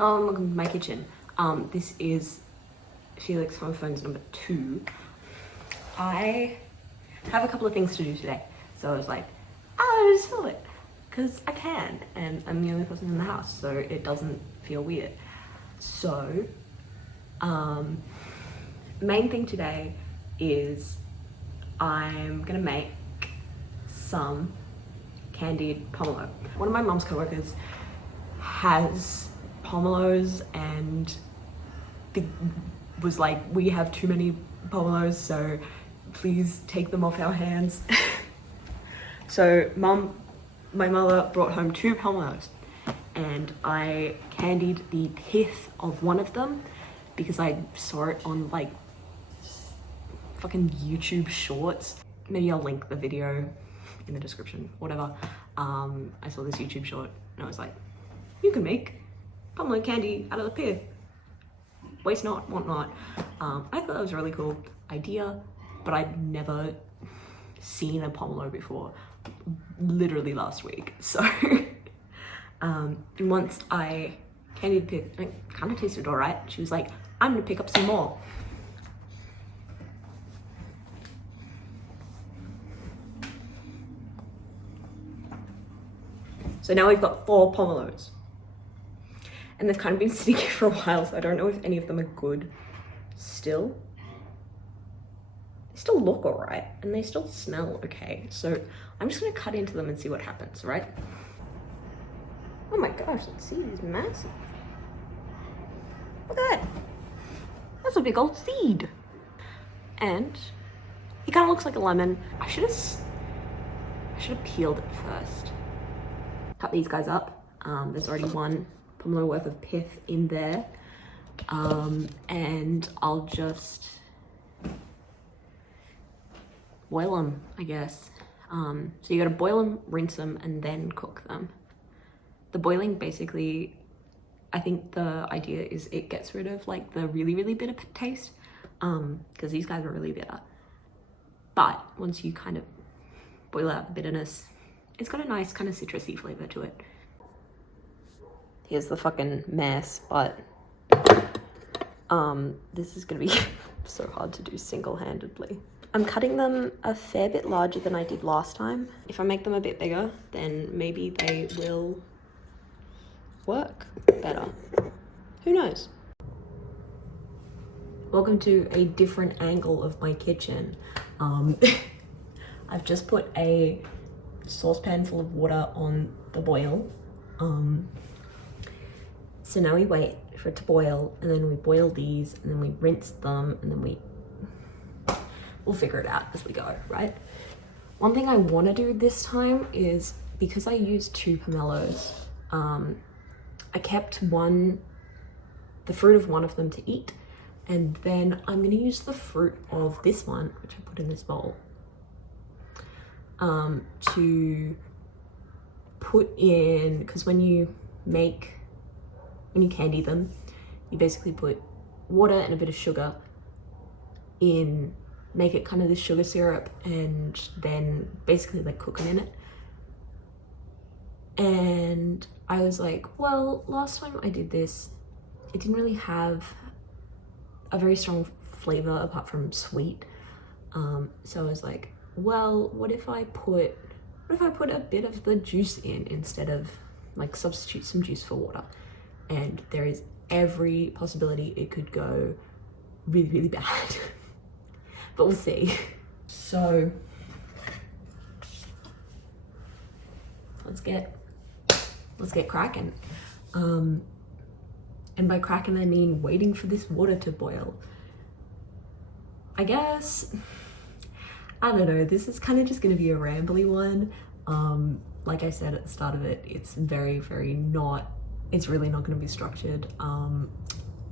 Welcome to my kitchen. This is Felix Homophones number 2. I have a couple of things to do today, so I was like, I'll just film it because I can, and I'm the only person in the house, so it doesn't feel weird. So, main thing today is I'm gonna make some candied pomelo. One of my mum's coworkers has pomelos and was like, we have too many pomelos, so please take them off our hands. So my mother brought home 2 pomelos and I candied the pith of one of them because I saw it on like fucking YouTube shorts. Maybe I'll link the video in the description, whatever. I saw this YouTube short and I was like, you can make pomelo candy out of the pith. Waste not, want not. I thought that was a really cool idea, but I'd never seen a pomelo before, literally last week. So, and once I candied the pith, it kind of tasted all right. She was like, I'm gonna pick up some more. So now we've got 4 pomelos. And they've kind of been sitting here for a while, so I don't know if any of them are good still. They still look all right, and they still smell okay. So I'm just gonna cut into them and see what happens, right? Oh my gosh, that seed is massive. Look at that. That's a big old seed. And it kind of looks like a lemon. I should have peeled it first. Cut these guys up. There's already 1 pomelo worth of pith in there, and I'll just boil them, I guess. So you gotta boil them, rinse them, and then cook them. The boiling, basically, I think the idea is it gets rid of like the really bitter taste, because these guys are really bitter. But once you kind of boil out the bitterness, it's got a nice kind of citrusy flavor to it. Here's the fucking mess, but this is gonna be so hard to do single-handedly. I'm cutting them a fair bit larger than I did last time. If I make them a bit bigger, then maybe they will work better. Who knows? Welcome to a different angle of my kitchen. I've just put a saucepan full of water on the boil. So now we wait for it to boil, and then we boil these, and then we rinse them, and then we'll figure it out as we go, right? One thing I want to do this time is, because I used 2 pomelos, I kept the fruit of one of them to eat, and then I'm going to use the fruit of this one, which I put in this bowl, to put in, because when you candy them, you basically put water and a bit of sugar in, make it kind of this sugar syrup, and then basically like cook them in it. And I was like, well, last time I did this, it didn't really have a very strong flavor apart from sweet. So I was like, well, what if I put a bit of the juice in instead of, like, substitute some juice for water? And there is every possibility it could go really bad. But we'll see. So let's get cracking. And by cracking I mean waiting for this water to boil. I guess, I don't know, this is kind of just gonna be a rambly one. Like I said at the start of it, it's it's really not going to be structured.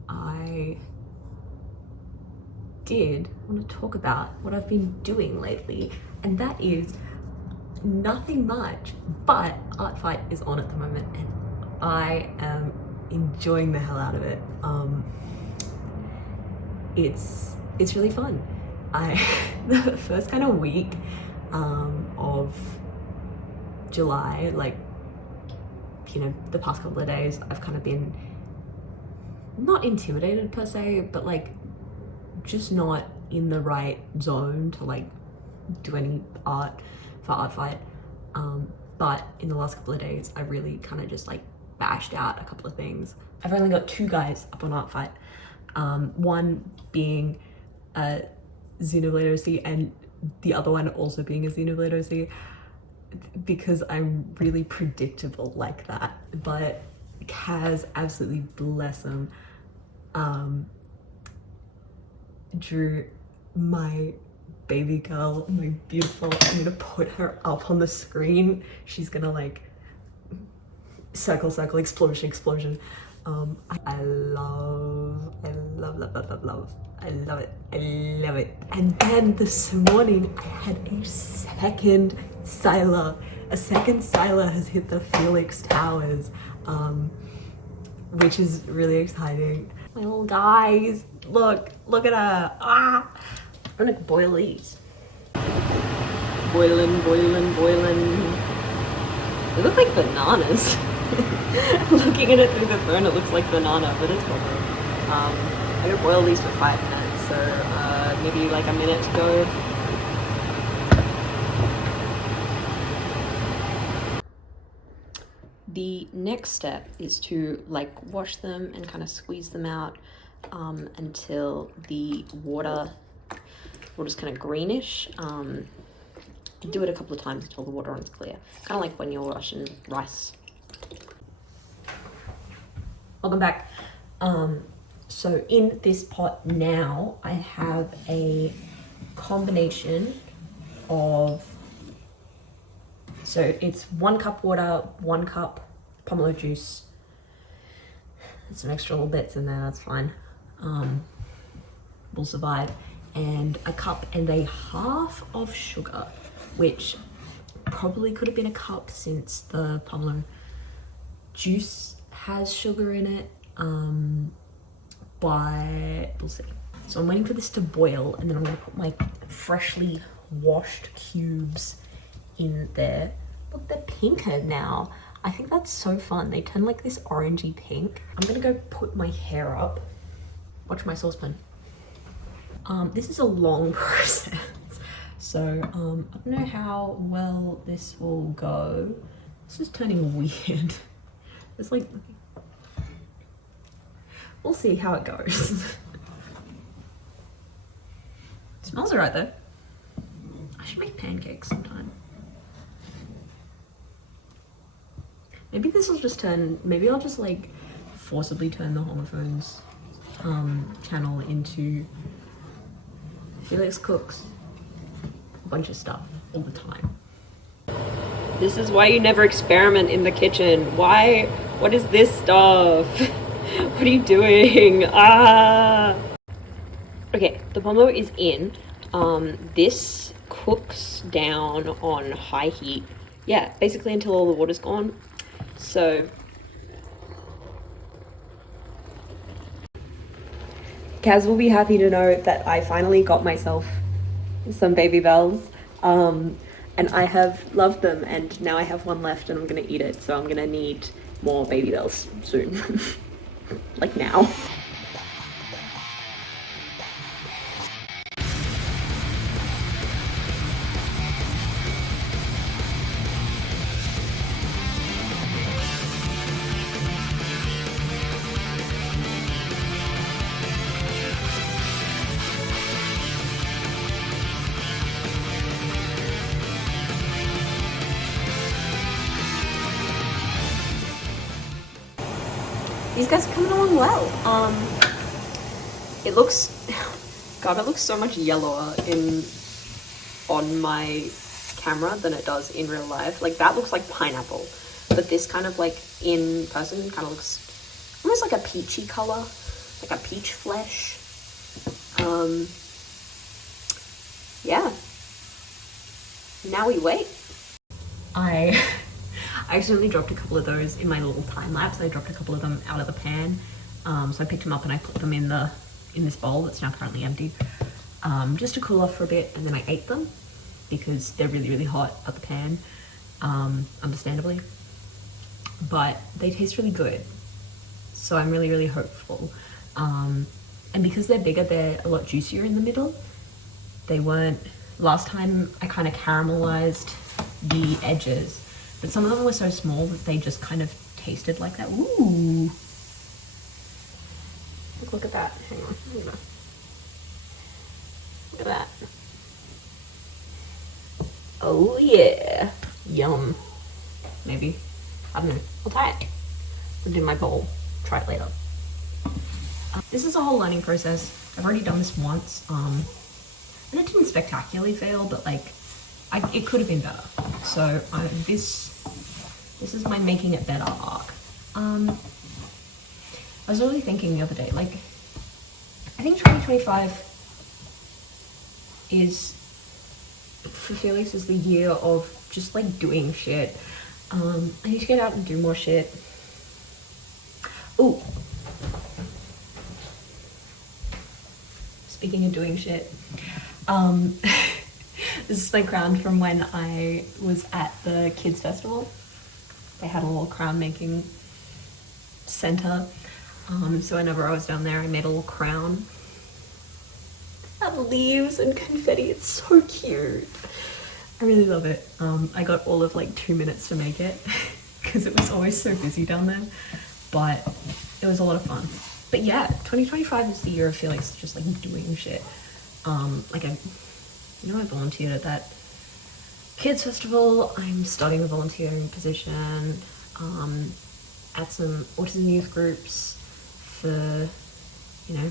I did want to talk about what I've been doing lately, and that is nothing much, but Art Fight is on at the moment and I am enjoying the hell out of it. It's really fun. The first kind of week of July, like, you know, the past couple of days, I've kind of been not intimidated per se, but like just not in the right zone to like do any art for Art Fight. But in the last couple of days, I really kind of just like bashed out a couple of things. I've only got 2 guys up on Art Fight. One being a Xenoblade OC and the other one also being a Xenoblade OC, because I'm really predictable like that. But Kaz, absolutely bless him, drew my baby girl, my beautiful. I'm gonna put her up on the screen. She's gonna like circle, circle, explosion, explosion. I love it. I love it. And then this morning I had a second Sylar. A second Sylar has hit the Felix Towers, which is really exciting. My little guys, look at her. Ah! I'm gonna boil these. Boiling. They look like bananas. Looking at it through the phone, it looks like banana, but it's probably. I'm gonna boil these for 5 minutes, so maybe like a minute to go. The next step is to like wash them and kind of squeeze them out until the water's kind of greenish. Do it a couple of times until the water runs clear, kind of like when you're washing rice. Welcome back. So in this pot now I have a combination of, so it's 1 cup water, 1 cup pomelo juice, there's some extra little bits in there, that's fine, will survive, and 1.5 cups of sugar, which probably could have been 1 cup since the pomelo juice has sugar in it, but we'll see. So I'm waiting for this to boil, and then I'm gonna put my freshly washed cubes in there. Look, they're pinker now. I think that's so fun. They turn like this orangey pink. I'm gonna go put my hair up. Watch my saucepan. This is a long process. So I don't know how well this will go. This is turning weird. It's like, we'll see how it goes. Smells alright though. I should make pancakes sometime. Maybe this will just turn, maybe I'll just like forcibly turn the homophones channel into Felix cooks a bunch of stuff all the time. This is why you never experiment in the kitchen. Why? What is this stuff? What are you doing? Ah! Okay, the pomelo is in. This cooks down on high heat. Yeah, basically until all the water's gone. So Kaz will be happy to know that I finally got myself some baby bells. And I have loved them, and now I have 1 left and I'm gonna eat it, so I'm gonna need more baby bells soon. Like now. These guys are coming along well. It looks, God, it looks so much yellower on my camera than it does in real life. Like that looks like pineapple, but this kind of like in person kind of looks almost like a peachy color, like a peach flesh. Yeah. Now we wait. I accidentally dropped a couple of those in my little time lapse. I dropped a couple of them out of the pan. So I picked them up and I put them in this bowl that's now currently empty, just to cool off for a bit, and then I ate them because they're really, really hot at the pan, understandably. But they taste really good. So I'm really, really hopeful. And because they're bigger, they're a lot juicier in the middle. They weren't, last time I kind of caramelized the edges, but some of them were so small that they just kind of tasted like that. Ooh. Look at that. Hang on. Look at that. Oh yeah. Yum. Maybe. I don't know. I'll try it. Put it in my bowl. Try it later. This is a whole learning process. I've already done this once. And it didn't spectacularly fail, but like, it could have been better. So this is my making it better arc. I was really thinking the other day, like, I think 2025 is, for Felix, is the year of just like doing shit. I need to get out and do more shit. Ooh. Speaking of doing shit, this is my crown from when I was at the kids festival. They had a little crown making center. So whenever I was down there, I made a little crown. It had leaves and confetti. It's so cute. I really love it. I got all of like 2 minutes to make it because it was always so busy down there, but it was a lot of fun. But yeah, 2025 is the year of Felix just like doing shit. Like I volunteered at that kids festival. I'm starting a volunteering position at some autism youth groups for, you know,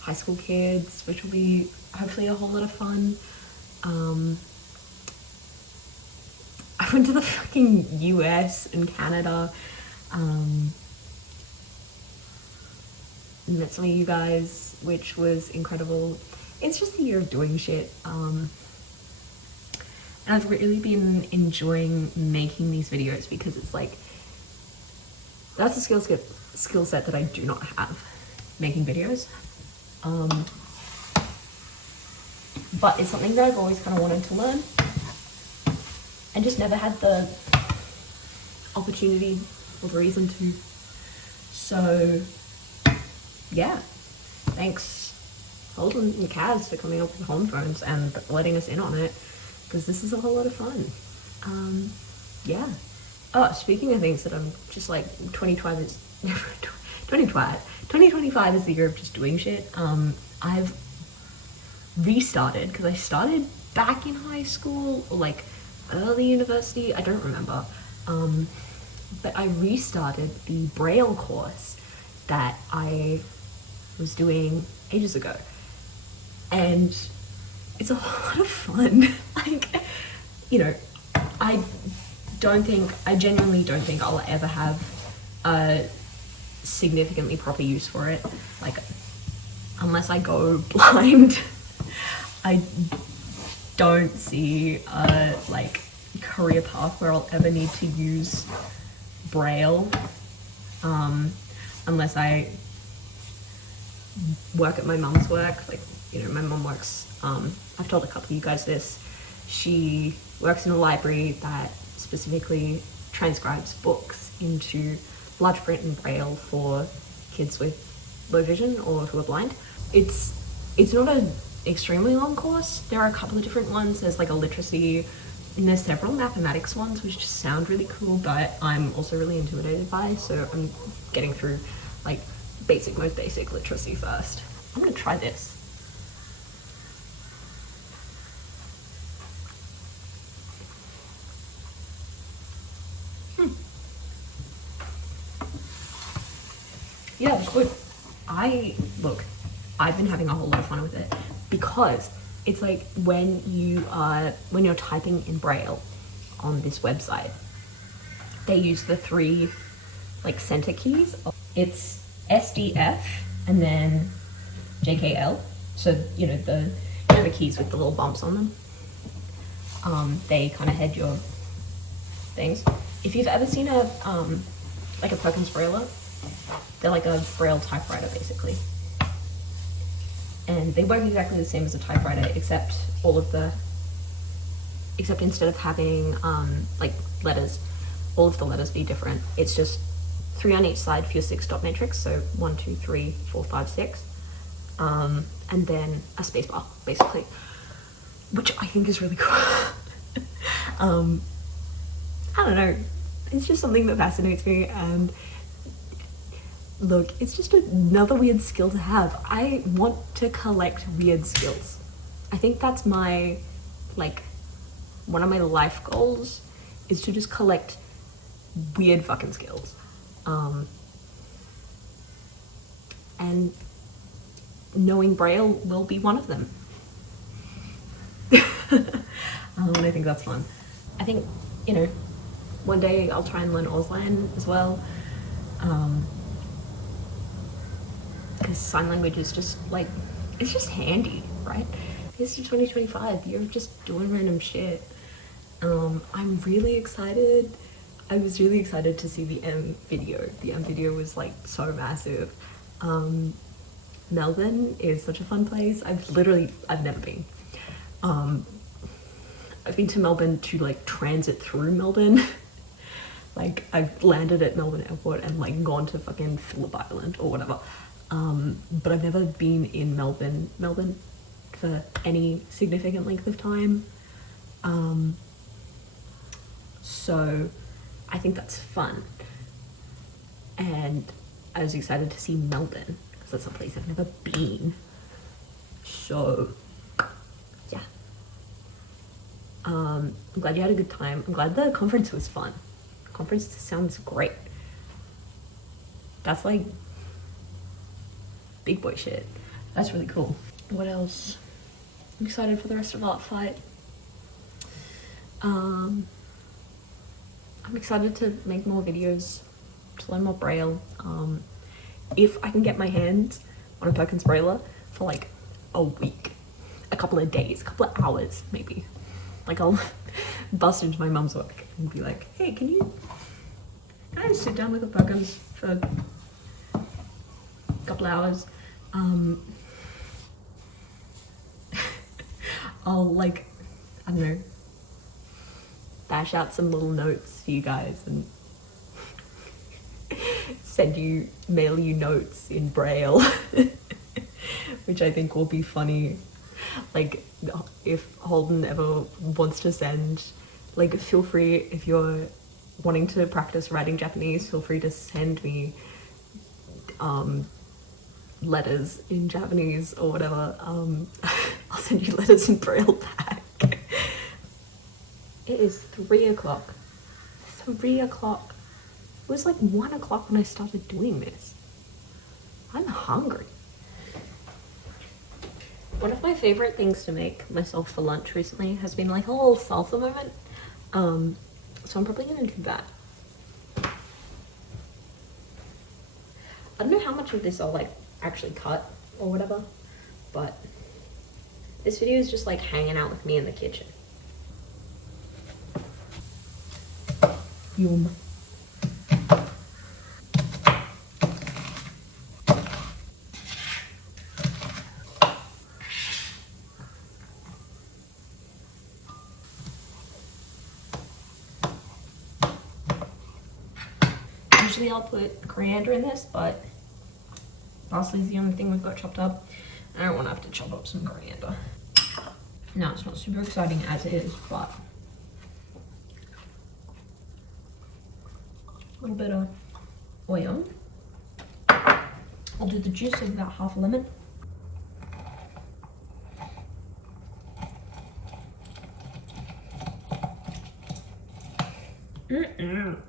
high school kids, which will be hopefully a whole lot of fun. I went to the fucking US and Canada, met some of you guys, which was incredible. It's just the year of doing shit. And I've really been enjoying making these videos because it's like, that's a skill set that I do not have, making videos. But it's something that I've always kind of wanted to learn and just never had the opportunity or the reason to. So yeah, thanks Holden and Kaz for coming up with home phones and letting us in on it, because this is a whole lot of fun. Yeah. Oh, speaking of things that I'm just like, 2025 is 2025 is the year of just doing shit. I've restarted, because I started back in high school or like early university, I don't remember, but I restarted the Braille course that I was doing ages ago, and it's a lot of fun. Like, you know, I genuinely don't think I'll ever have a significantly proper use for it, like, unless I go blind. I don't see a like career path where I'll ever need to use Braille, unless I work at my mum's work. Like, you know, my mum works, I've told a couple of you guys this, she works in a library that specifically transcribes books into large print and Braille for kids with low vision or who are blind. It's not an extremely long course. There are a couple of different ones. There's like a literacy, and there's several mathematics ones which just sound really cool, but I'm also really intimidated by, so I'm getting through like most basic literacy first. I'm gonna try this. Yeah, it's good. I've been having a whole lot of fun with it, because it's like when you're typing in Braille on this website, they use the 3 like center keys. It's SDF and then JKL. So, you know, the keys with the little bumps on them. They kind of head your things. If you've ever seen a like a Perkins Brailler, they're like a Braille typewriter basically. And they work exactly the same as a typewriter, except instead of having like letters, all of the letters be different. It's just 3 on each side for your 6 dot matrix, so 1, 2, 3, 4, 5, 6, and then a spacebar basically, which I think is really cool. I don't know, it's just something that fascinates me, and look, it's just another weird skill to have. I want to collect weird skills. I think that's my, like, one of my life goals is to just collect weird fucking skills. And knowing Braille will be one of them. And I think that's fun. I think, you know, one day I'll try and learn Auslan as well. Because sign language is just like, it's just handy, right? It's 2025, you're just doing random shit. I'm really excited. I was really excited to see the M video. The M video was like so massive. Melbourne is such a fun place. I've never been. I've been to Melbourne to like transit through Melbourne. Like I've landed at Melbourne Airport and like gone to fucking Phillip Island or whatever. But I've never been in Melbourne for any significant length of time. So I think that's fun. And I was excited to see Melbourne because that's a place I've never been. So yeah. I'm glad you had a good time. I'm glad the conference was fun. Conference sounds great. That's like big boy shit. That's really cool. What else? I'm excited for the rest of Art Fight. I'm excited to make more videos, to learn more Braille. If I can get my hands on a Perkins Brailler for like a week, a couple of days, a couple of hours maybe. Like I'll bust into my mum's work and be like, hey, can I just sit down with a Perkins for a couple of hours? I'll like, I don't know, bash out some little notes for you guys and mail you notes in Braille, which I think will be funny. Like if Holden ever wants to send, like feel free, if you're wanting to practice writing Japanese, feel free to send me letters in Japanese or whatever. I'll send you letters in Braille back. It is 3 o'clock. 3 o'clock. It was like 1 o'clock when I started doing this. I'm hungry. One of my favorite things to make myself for lunch recently has been like a little salsa moment. So I'm probably gonna do that. I don't know how much of this I'll like actually cut or whatever, but this video is just like hanging out with me in the kitchen. Yum. Usually I'll put coriander in this, but parsley is the only thing we've got chopped up. I don't want to have to chop up some coriander. No, it's not super exciting as it is, but a little bit of oil. I'll do the juice of about half a lemon. Yum.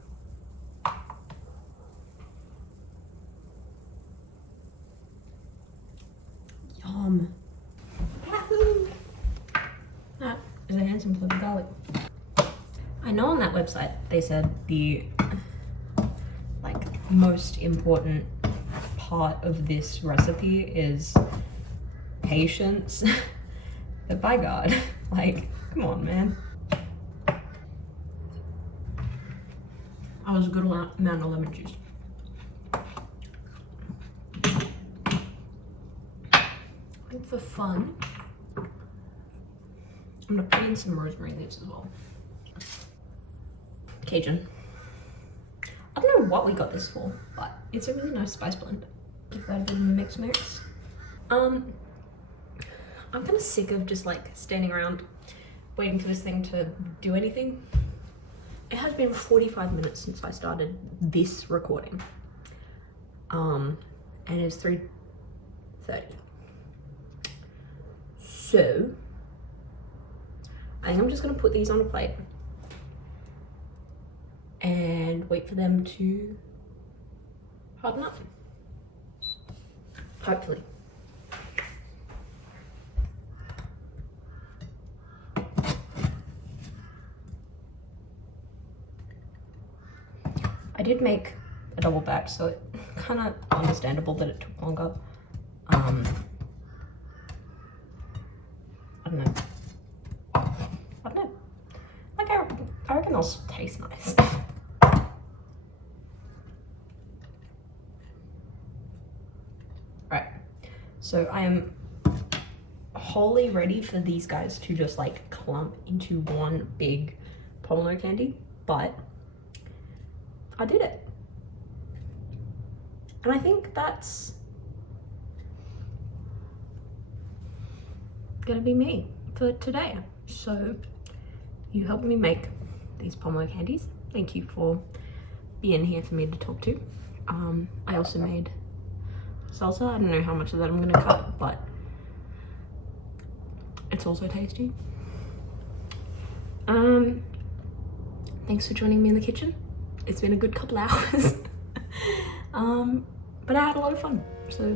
That is a handsome flavored garlic. I know on that website they said the most important part of this recipe is patience. But by God, like, come on, man. That was a good amount of lemon juice. I think for fun, I'm gonna put in some rosemary leaves as well. Cajun. I don't know what we got this for, but it's a really nice spice blend. Give that a bit of a mix. I'm kind of sick of just like standing around waiting for this thing to do anything. It has been 45 minutes since I started this recording. And it's 3:30. So I think I'm just gonna put these on a plate and wait for them to harden up. Hopefully. I did make a double batch, so it's kind of understandable that it took longer. I don't know. Like I reckon they'll taste nice. Right. So I am wholly ready for these guys to just like clump into one big pomelo candy, but I did it. And I think that's gonna be me for today. So you helped me make these pomelo candies. Thank you for being here for me to talk to. I also made salsa. I don't know how much of that I'm gonna cut, but it's also tasty. Thanks for joining me in the kitchen. It's been a good couple hours. But I had a lot of fun, so